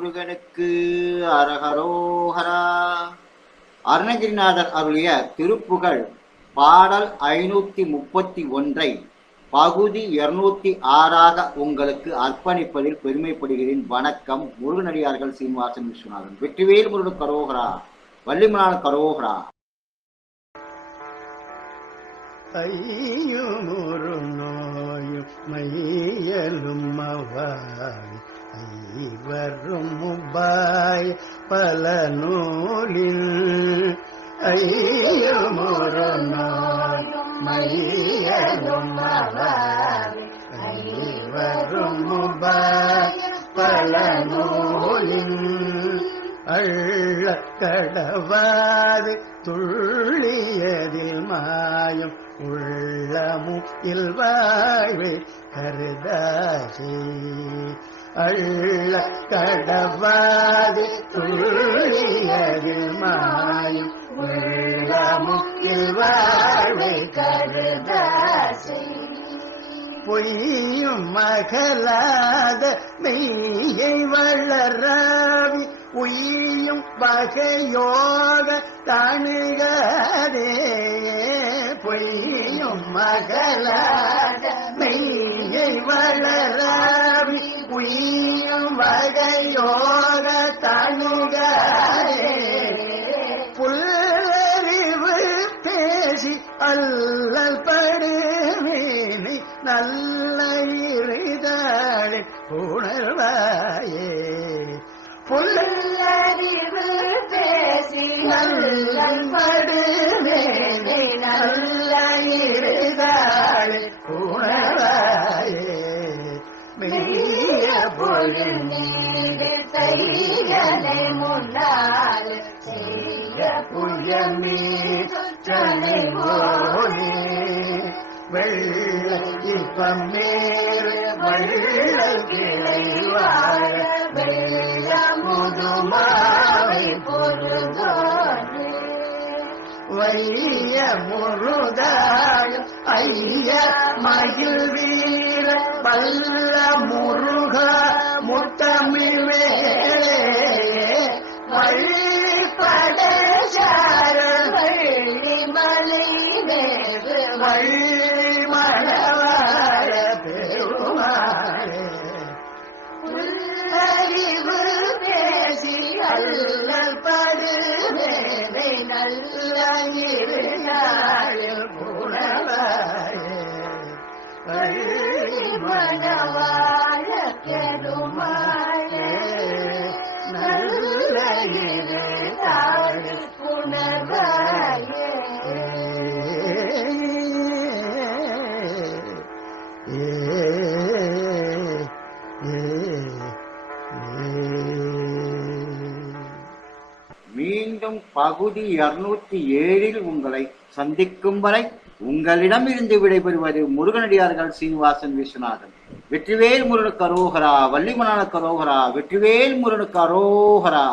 முருகனுக்கு அரகரோஹரா அருணகிரிநாதர் அருளிய திருப்புகழ் பாடல் ஐநூத்தி முப்பத்தி ஒன்றை பகுதி இருநூத்தி ஆறாக உங்களுக்கு அர்ப்பணிப்பதில் பெருமைப்படுகிறேன். வணக்கம். முருகனடியார்கள் சீனிவாசன் விஸ்வநாதன். வெற்றிவேல் முருகன் கரோகரா. வள்ளிமலான கரோகரா. ஐயுமொரு நோயும் மையலும் அவாய் வரும் முபாய் பல நூலில் ஐயுமொரு நோயும் மையலும் அவாய் முபாய் பல நூலில் அள்ளக்கடவாது துள்ளியதில் மாயம் உள்ளமும் இல்வாழ்வை கருதாசி அள்ள கடவாது துள்ளியதில் மாயம் முக்கில் வாழ்வை கருதாசை. பொய்யும் மகளாத மெய்யை வளராவி உய்யும் பகையோக தணுகதே பொய்யும் மகளாத மெய்யை வளரா உய்யும் வகையோக தணுகதே புல்லறிவு பேசி அல்லல் படுவேனை நல்ல இருதாளை உணர்வாயே. புல்லறிவு பேசி நல்லல் படுவேனை நல்ல இருதாளை உணர்வாயே. மெய்ய பொழுநீடு முன்னால் செய்ய புயமே தனை போலே. வெள்ள இப்பம் மேறு வெள்ள முதுமாவை வைய ஐய மகிழ் வீர வல்ல முத்தமிழ் வேலே வழிபட வள்ளி மலை வேறு வள்ளி மணவாழ உள்ளறிவு பேசி அல்லல் படுவேனை நல்ல மீண்டும் பகுதி இருநூத்தி ஏழில் உங்களை சந்திக்கும் வரை உங்களிடமிருந்து விடைபெறுவது முருகனடியார்கள் சீனிவாசன் விஸ்வநாதன். வெற்றிவேல் முருகனுக்கு அரோகரா வள்ளிமனான கரோகரா வெற்றிவேல் முருகனுக்கு அரோகரா.